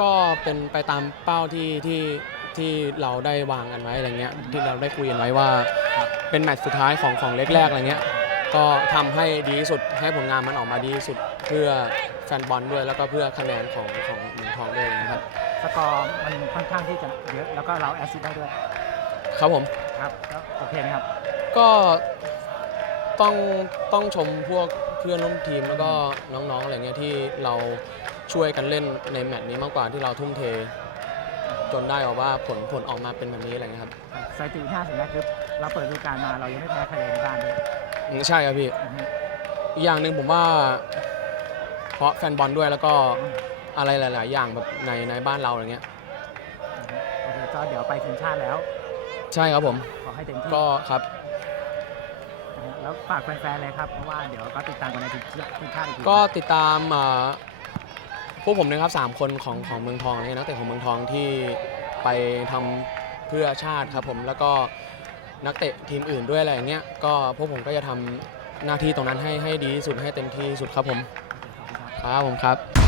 ก็เป็นไปตามเป้าที่ที่ที่เราได้วางกันไว้อะไรเงี้ยที่เราได้คุยกันไว้ว่าเป็นแมตช์สุดท้ายของของเล็กแรกอะไรเงี้ยก็ทำให้ดีที่สุดให้ผลงานมันออกมาดีที่สุดเพื่อแฟนบอลด้วย แล้วก็เพื่อคะแนนของของเมืองทองด้วยนะครับสกอร์มันค่อนข้างที่จะเยอะแล้วก็เราแอสซิสต์ได้ด้วยครับผม ครับแล้วโอเคไหมครับ ก็ต้องต้องชมพวกเพื่อนร่วมทีมแล้วก็น้องๆอะไรเงี้ยที่เรา ช่วยกันเล่นในแมตช์นี้มากกว่าที่เราทุ่มเท จนได้ออกว่าผลผลออกมาเป็นแบบนี้อะไรเงี้ยครับสถิติ5สิบนัดคือเราเปิดฤดูกาลมาเรายังไม่แพ้ใครเลยในบ้านด้วยอืมใช่ครับพี่อือฮึอีกอย่างหนึ่งผมว่า เพราะแฟนบอลด้วยแล้วก็อะไรหลาย ๆ อย่างแบบในในบ้านเราอะไรเงี้ยโอเคก็เดี๋ยวไปทีมชาติแล้ว ใช่ครับผม ขอให้เต็มที่ก็ครับ นะฮะแล้วฝากแฟนๆเลยครับเพราะว่าเดี๋ยวก็ติดตามกันในทีมทีมชาติอีกที ก็ติดตามอ่า พวกผมนะครับสามคนของของเมืองทองนี่นักเตะของเมืองทองที่ไปทำเพื่อชาติครับผมแล้วก็นักเตะทีมอื่นด้วยอะไรอย่างเงี้ยก็พวกผมก็จะทำหน้าที่ตรงนั้นให้ให้ดีที่สุดให้เต็มที่สุดครับผมครับผมครับ